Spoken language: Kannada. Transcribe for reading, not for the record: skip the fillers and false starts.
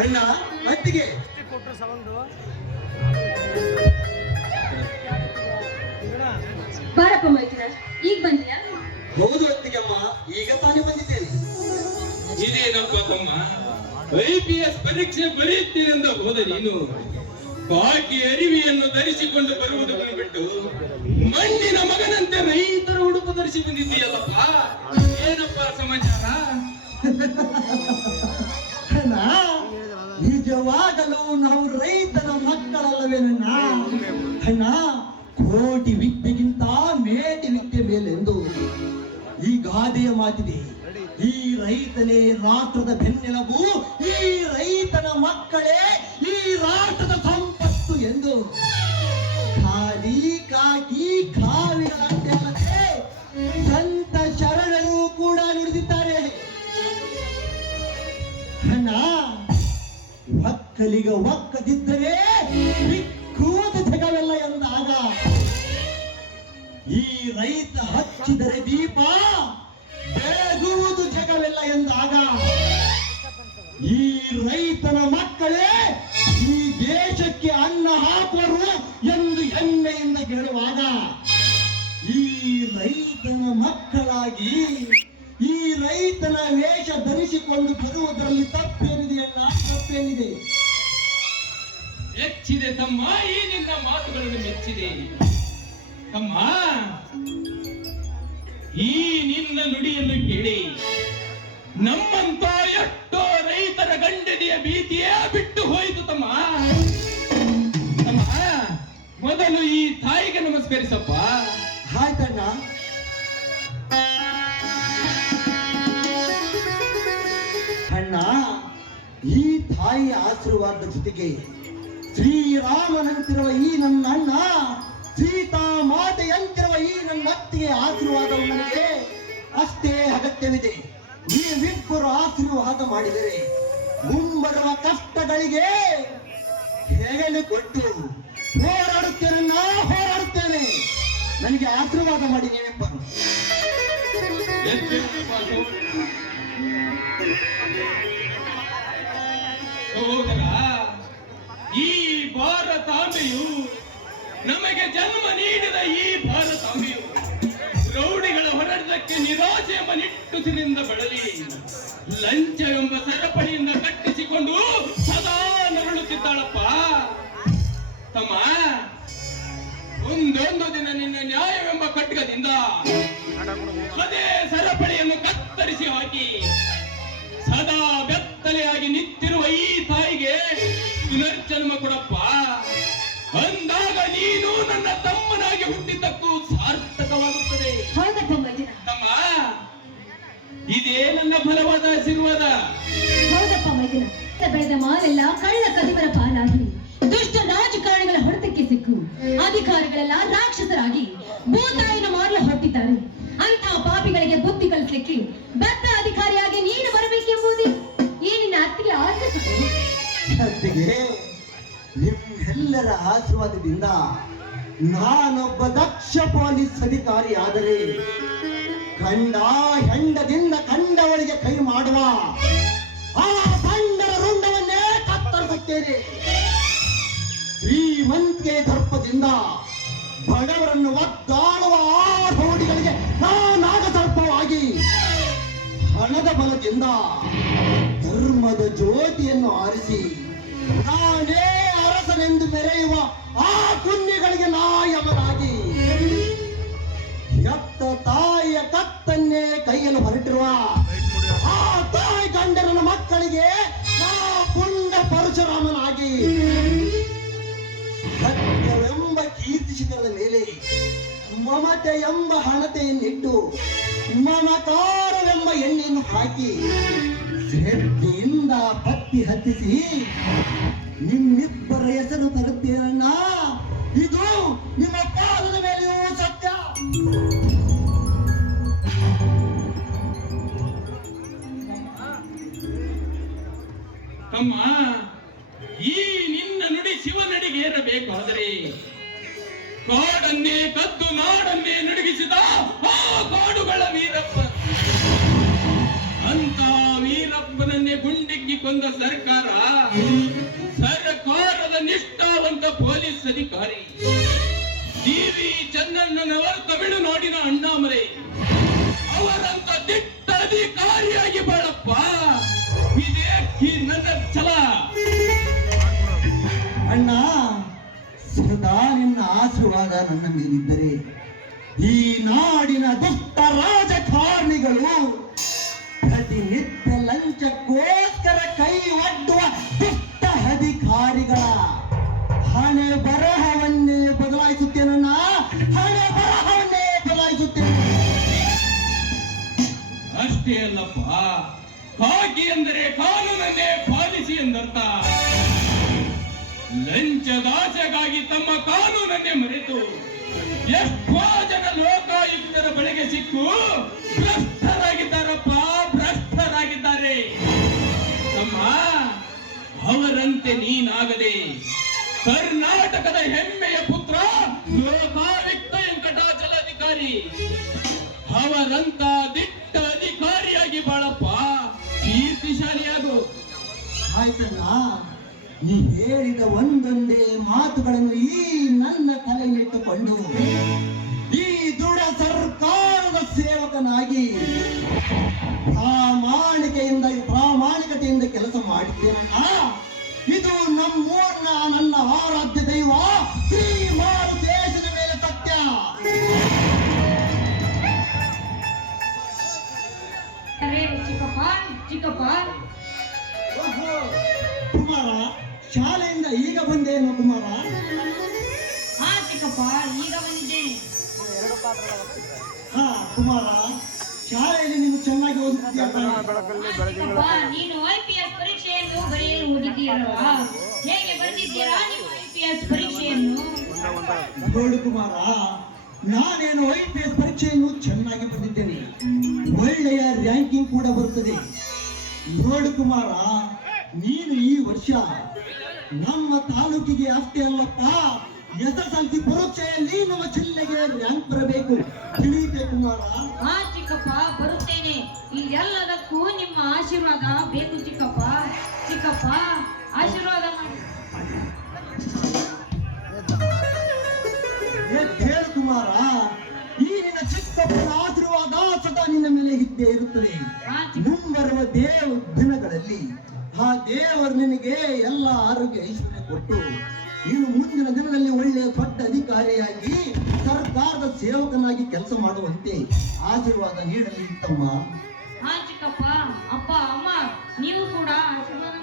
ಅಣ್ಣ ಮತ್ತಿಗೆ ಬಾರಪ್ಪ ಮೈತ್ರಿ, ಈಗ ಬಂದಿಯಾ? ಹೌದು ಅತ್ತಿಗೆ ಅಮ್ಮ, ಈಗ ತಾನೇ ಬಂದಿದ್ದೇನೆ. ಇದೇನಪ್ಪ ತಮ್ಮ, IPS ಪರೀಕ್ಷೆ ಬರೆಯುತ್ತೀನೆಂದ ಹೋದ ನೀನು ಬಾಕಿ ಅರಿವಿಯನ್ನು ಧರಿಸಿಕೊಂಡು ಬರುವುದನ್ನು ಬಿಟ್ಟು ಮಣ್ಣಿನ ಮಗನಂತೆ ರೈತರ ಉಡುಪು ಧರಿಸಿ ಬಂದಿದ್ದೀಯಲ್ಲಪ್ಪ, ಏನಪ್ಪ ಸಮಾಚಾರ? ಅಣ್ಣ, ನಿಜವಾಗಲೂ ನಾವು ರೈತನ ಮಕ್ಕಳಲ್ಲವೇನಣ್ಣ? ಅಣ್ಣ, ಕೋಟಿ ವಿದ್ಯೆಗಿಂತ ಮೇಟಿ ವಿದ್ಯೆ ಮೇಲೆಂದು ಈ ಗಾದೆಯ ಮಾತಿದೆ. ಈ ರೈತನೇ ರಾಷ್ಟ್ರದ ಬೆನ್ನೆಲುಬು, ಈ ರೈತನ ಮಕ್ಕಳೇ ಈ ರಾಷ್ಟ್ರದ ಸಂಪತ್ತು ಎಂದು ಖಾಲಿ ಕಾಕಿ ಕಾವಿಗಳಂತೆ ಅಲ್ಲದೆ ಸಂತ ಶರಣರು ಕೂಡ ನುಡಿದಿದ್ದಾರೆ. ಅಣ್ಣ, ಒಕ್ಕಲಿಗ ಒಕ್ಕದಿದ್ದರೆ ಬಿಕ್ಕೂದ ಜಗವೆಲ್ಲ ಎಂದಾಗ, ಈ ರೈತ ಹಚ್ಚಿದರೆ ದೀಪ ಬೆಳಗುವುದು ಜಗವೆಲ್ಲ ಎಂದಾಗ, ಈ ರೈತನ ಮಕ್ಕಳೇ ಈ ದೇಶಕ್ಕೆ ಅನ್ನ ಹಾಕುವರು ಎಂದು ಹೆಮ್ಮೆಯಿಂದ ಹೇಳುವಾಗ, ಈ ರೈತನ ಮಕ್ಕಳಾಗಿ ಈ ರೈತನ ವೇಷ ಧರಿಸಿಕೊಂಡು ಬರುವುದರಲ್ಲಿ ತಪ್ಪೇನಿದೆ ಅಣ್ಣ? ತಪ್ಪೇನಿದೆ? ಮೆಚ್ಚಿದೆ ತಮ್ಮ, ಈ ನಿನ್ನ ಮಾತುಗಳನ್ನು ಮೆಚ್ಚಿದೆ ತಮ್ಮ. ಈ ನಿನ್ನ ನುಡಿಯನ್ನು ಕೇಳಿ ನಮ್ಮಂತ ಎಷ್ಟೋ ರೈತರ ಗಂಡನೆಯ ಭೀತಿಯೇ ಬಿಟ್ಟು ಹೋಯಿತು ತಮ್ಮ. ತಮ್ಮ, ಮೊದಲು ಈ ತಾಯಿಗೆ ನಮಸ್ಕರಿಸಪ್ಪ. ಆಯ್ತಣ್ಣ. ಅಣ್ಣ, ಈ ತಾಯಿಯ ಆಶೀರ್ವಾದದ ಜೊತೆಗೆ ಶ್ರೀರಾಮನಂತಿರುವ ಈ ನನ್ನ ಅಣ್ಣ, ಸೀತಾ ಮಾತೆಯಂತಿರುವ ಈ ನನ್ನ ಅತ್ತಿಗೆ ಆಶೀರ್ವಾದವು ನನಗೆ ಅಷ್ಟೇ ಅಗತ್ಯವಿದೆ. ನೀವಿಬ್ಬರು ಆಶೀರ್ವಾದ ಮಾಡಿದರೆ ಮುಂಬರುವ ಕಷ್ಟಗಳಿಗೆ ಹೆಗಲು ಕೊಟ್ಟು ಹೋರಾಡುತ್ತೇನೆ, ಹೋರಾಡುತ್ತೇನೆ. ನನಗೆ ಆಶೀರ್ವಾದ ಮಾಡಿ ನೀವಿಬ್ಬರು. ಸಹೋದರ, ಈ ಭಾರತಾಂಬೆಯು, ನಮಗೆ ಜನ್ಮ ನೀಡಿದ ಈ ಭಾರತಾಂಬೆಯು ರೌಡಿಗಳ ಹೊರಡಕ್ಕೆ ನಿರಾಶೆ ಎಂಬ ನಿಟ್ಟುಸಿನಿಂದ ಬಳಲಿ ಲಂಚವೆಂಬ ಸರಪಳಿಯಿಂದ ಕಟ್ಟಿಸಿಕೊಂಡು ಸದಾ ನರಳುತ್ತಿದ್ದಾಳಪ್ಪ. ತಮ್ಮ, ಒಂದೊಂದು ದಿನ ನಿನ್ನ ನ್ಯಾಯವೆಂಬ ಖಡ್ಗದಿಂದ ಅದೇ ಸರಪಳಿಯನ್ನು ಕತ್ತರಿಸಿ ಹಾಕಿ ಸದಾ ಬೆತ್ತಲೆಯಾಗಿ ನಿಂತಿರುವ ಈ ತಾಯಿಗೆ ಪುನರ್ಜನ್ಮ ಕೊಡಪ್ಪ. ಅಂದಾಗ ನೀನು ನನ್ನ ತಮ್ಮನಾಗಿ ಹುಟ್ಟಿದ್ದಕ್ಕೂ ಸಾರ್ಥಕವಾಗುತ್ತದೆ. ತಮ್ಮ, ಇದೇ ನನ್ನ ಫಲವಾದ ಆಶೀರ್ವಾದ. ಹೌದಪ್ಪ ಮೈದಿನ, ಬೆಳೆದ ಮಾಲೆಲ್ಲ ಕಳ್ಳ ಕದಿಮರ ಪಾಲಾಗಿ ದುಷ್ಟ ರಾಜಕಾರಣಿಗಳ ಹೊಡೆತಕ್ಕೆ ಸಿಕ್ಕು ಅಧಿಕಾರಿಗಳೆಲ್ಲ ರಾಕ್ಷಸರಾಗಿ ಭೂತಾಯಿನ ಮಾರಲು ಹೊಟ್ಟಿದ್ದಾರೆ. ಅಂತಹ ಪಾಪಿಗಳಿಗೆ ಬುದ್ಧಿ ಕಲಿಸಲಿಕ್ಕೆ ಬದ್ಧ ಅಧಿಕಾರಿಯಾಗಿ ನೀನು ಬರಬೇಕೆಂಬುದು ಈ ನಿನ್ನ ಅತ್ತಿಗೆ ಆಸೆ. ನಿಮ್ಮೆಲ್ಲರ ಆಶೀರ್ವಾದದಿಂದ ನಾನೊಬ್ಬ ದಕ್ಷ ಪೊಲೀಸ್ ಅಧಿಕಾರಿ ಆದರೆ ಕಂಡ ಹೆಂಡದಿಂದ ಕಂಡವರಿಗೆ ಕೈ ಮಾಡುವ ಆ ಬಂಡರ ರುಂಡವನ್ನೇ ಕತ್ತರಿಸುತ್ತೇನೆ. ಶ್ರೀಮಂತಿಕೆ ದರ್ಪದಿಂದ ಬಡವರನ್ನು ಒದ್ದಾಡುವ ಆ ರೌಡಿಗಳಿಗೆ ನಾನಾಗಸರ್ಪವಾಗಿ, ಹಣದ ಬಲದಿಂದ ಧರ್ಮದ ಜ್ಯೋತಿಯನ್ನು ಆರಿಸಿ ನಾನೇ ಅರಸನೆಂದು ಮೆರೆಯುವ ಆ ಕುನ್ನಿಗಳಿಗೆ ನಾಯಮನಾಗಿ, ಎತ್ತ ತಾಯಿಯ ಕತ್ತನ್ನೇ ಕೈಯಲ್ಲಿ ಹೊರಟಿರುವ ಆ ತಾಯಿ ಗಂಡನ ಮಕ್ಕಳಿಗೆ ನಾ ಪುಂಡ ಪರಶುರಾಮನಾಗಿ, ಸತ್ಯವೆಂಬ ಕೀರ್ತಿ ಶಿಖರದ ಮೇಲೆ ಮಮತೆ ಎಂಬ ಹಣತೆಯನ್ನಿಟ್ಟು ಮಮಕಾರವೆಂಬ ಎಣ್ಣೆಯನ್ನು ಹಾಕಿ ಶ್ರದ್ಧೆಯಿಂದ ಬತ್ತಿ ಹತ್ತಿಸಿ ನಿಮ್ಮಿಬ್ಬರ ಹೆಸರು ತರುತ್ತೇನಣ್ಣ. ಇದು ನಿಮ್ಮ ಪಾದದ ಮೇಲೆಯೂ ಸತ್ಯ. ತಮ್ಮ, ಈ ನಿನ್ನ ನುಡಿ ಶಿವನಡಿಗೆ ಏರಬೇಕಾದರೆ ಕಾಡನ್ನೇ ಕದ್ದು ನಾಡನ್ನೇ ನಡುಗಿಸಿದ ಆ ಕಾಡುಗಳ ವೀರಪ್ಪ, ಅಂತ ವೀರಪ್ಪನನ್ನೇ ಗುಂಡಿಕ್ಕಿ ಕೊಂದ ಸರ್ಕಾರದ ನಿಷ್ಠಾವಂತ ಪೊಲೀಸ್ ಅಧಿಕಾರಿ ಡಿ.ವಿ. ಚನ್ನಣ್ಣನವರ ತಮಿಳುನಾಡಿನ ಅಣ್ಣಾಮರೆ ಅವರಂತ ದಿಟ್ಟ ಅಧಿಕಾರಿಯಾಗಿ ಬಾಳಪ್ಪ. ಇದೇ ನನ್ನ ಛಲ. ಅಣ್ಣ, ಸದಾ ನಿನ್ನ ಆಶೀರ್ವಾದ ನನ್ನ ಮೇಲಿದ್ದರೆ ಈ ನಾಡಿನ ದುಷ್ಟ ರಾಜಕಾರಣಿಗಳು ಪ್ರತಿನಿತ್ಯ ಲಂಚಕ್ಕೋಸ್ಕರ ಕೈ ಒಡ್ಡುವ ದುಷ್ಟ ಅಧಿಕಾರಿಗಳ ಹಣೆ ಬರಹವನ್ನೇ ಬದಲಾಯಿಸುತ್ತೇನಣ್ಣ, ಹಣೆ ಬರಹವನ್ನೇ ಬದಲಾಯಿಸುತ್ತೇನೆ. ಅಷ್ಟೇ ಅಲ್ಲಪ್ಪ, ಕಾಕಿ ಎಂದರೆ ಕಾನೂನನ್ನೇ ಪಾಲಿಸಿ ಎಂದರ್ಥ. ಲಂಚದಾಸೆಗಾಗಿ ತಮ್ಮ ಕಾನೂನನ್ನೇ ಮರೆತು ಎಷ್ಟೋ ಜನ ಲೋಕಾಯುಕ್ತರ ಬಳಿಗೆ ಸಿಕ್ಕು ಭ್ರಷ್ಟರಾಗಿದ್ದಾರಪ್ಪ, ಭ್ರಷ್ಟರಾಗಿದ್ದಾರೆ. ತಮ್ಮ, ಅವರಂತೆ ನೀನಾಗದೆ ಕರ್ನಾಟಕದ ಹೆಮ್ಮೆಯ ಪುತ್ರ ಲೋಕಾಯುಕ್ತ ವೆಂಕಟಾಚಲಾಧಿಕಾರಿ ಅವರಂತ ದಿಟ್ಟ ಅಧಿಕಾರಿಯಾಗಿ ಬಾಳಪ್ಪ, ಕೀರ್ತಿಶಾಲಿಯಾಗು. ಆಯ್ತಣ್ಣ, ನೀ ಹೇಳಿದ ಒಂದೊಂದೇ ಮಾತುಗಳನ್ನು ಈ ನನ್ನ ತಲೆಯಲ್ಲಿಟ್ಟುಕೊಂಡು ಈ ದೃಢ ಸರ್ಕಾರದ ಸೇವಕನಾಗಿ ಪ್ರಾಮಾಣಿಕತೆಯಿಂದ ಕೆಲಸ ಮಾಡಿದ್ದೇನಣ್ಣ. ಇದು ನಮ್ಮೂರ್ನ ನನ್ನ ಆರಾಧ್ಯ ದೈವ ಶ್ರೀ ಮಾರುತೇಶನ ಮೇಲೆ ಸತ್ಯ. ಚಿಕ್ಕಪ್ಪ, ಓಹೋ, ಕುಮಾರ, ಶಾಲೆಯಿಂದ ಈಗ ಬಂದೇನು ಕುಮಾರ? ಹಾ ಚಿಕ್ಕಪ್ಪ, ಈಗ ಬಂದಿದ್ದೇನೆ. ಹಾ ಕುಮಾರ, ಶಾಲೆಯಲ್ಲಿ ನೀವು ಚೆನ್ನಾಗಿ ಓದುತ್ತೀಯ. ಚಿಕ್ಕಪ್ಪ, ನೀನು IPS ಪರೀಕ್ಷೆಯನ್ನು ಬರೆಯಲು ಹೋಗಿದ್ದೀರಲ್ವಾ? ಹೇಗೆ ಬರೆದಿದ್ದೀರಾ ನೀವು IPS ಪರೀಕ್ಷೆಯನ್ನು? ನೋಡು ಕುಮಾರ, ನಾನೇನು IPS ಪರೀಕ್ಷೆಯನ್ನು ಚೆನ್ನಾಗಿ ಬರೆದಿದ್ದೇನೆ, ಒಳ್ಳೆಯ ರ್ಯಾಂಕಿಂಗ್ ಕೂಡ ಬರುತ್ತದೆ. ನೋಡು ಕುಮಾರ, ನೀನು ಈ ವರ್ಷ ನಮ್ಮ ತಾಲೂಕಿಗೆ ಅಷ್ಟೇ ಅಲ್ಲಪ್ಪ, SSLC ಪರೀಕ್ಷೆಯಲ್ಲಿ ನಮ್ಮ ಜಿಲ್ಲೆಗೆ ರ್ಯಾಂಕ್ ಬರಬೇಕು, ತಿಳಿಯುತ್ತೆ ಕುಮಾರ? ಹಾ ಚಿಕ್ಕಪ್ಪ, ಬರುತ್ತೇನೆ. ಇದೆಲ್ಲದಕ್ಕೂ ನಿಮ್ಮ ಆಶೀರ್ವಾದ ಬೇಕು ಚಿಕ್ಕಪ್ಪ. ಆಶೀರ್ವಾದ ಮಾಡಿ. ಹೇಳು ಕುಮಾರ, ಈ ನಿನ್ನ ಚಿಕ್ಕಪ್ಪನ ಆಶೀರ್ವಾದ ಸದಾ ನಿನ್ನ ಮೇಲೆ ಇದ್ದೇ ಇರುತ್ತದೆ. ಮುಂಬರುವ ದಿನಗಳಲ್ಲಿ ಆ ದೇವರು ನಿನಗೆ ಎಲ್ಲ ಆರೋಗ್ಯ ಐಶ್ವರ್ಯ ಕೊಟ್ಟು ನೀನು ಮುಂದಿನ ದಿನದಲ್ಲಿ ಒಳ್ಳೆಯ ದೊಡ್ಡ ಅಧಿಕಾರಿಯಾಗಿ ಸರ್ಕಾರದ ಸೇವಕನಾಗಿ ಕೆಲಸ ಮಾಡುವಂತೆ ಆಶೀರ್ವಾದ ನೀಡಲಿ ತಮ್ಮ. ಹಾ ಚಿಕ್ಕಪ್ಪ, ಅಪ್ಪ ಅಮ್ಮ ನೀವು ಕೂಡ ಆಶೀರ್ವಾದ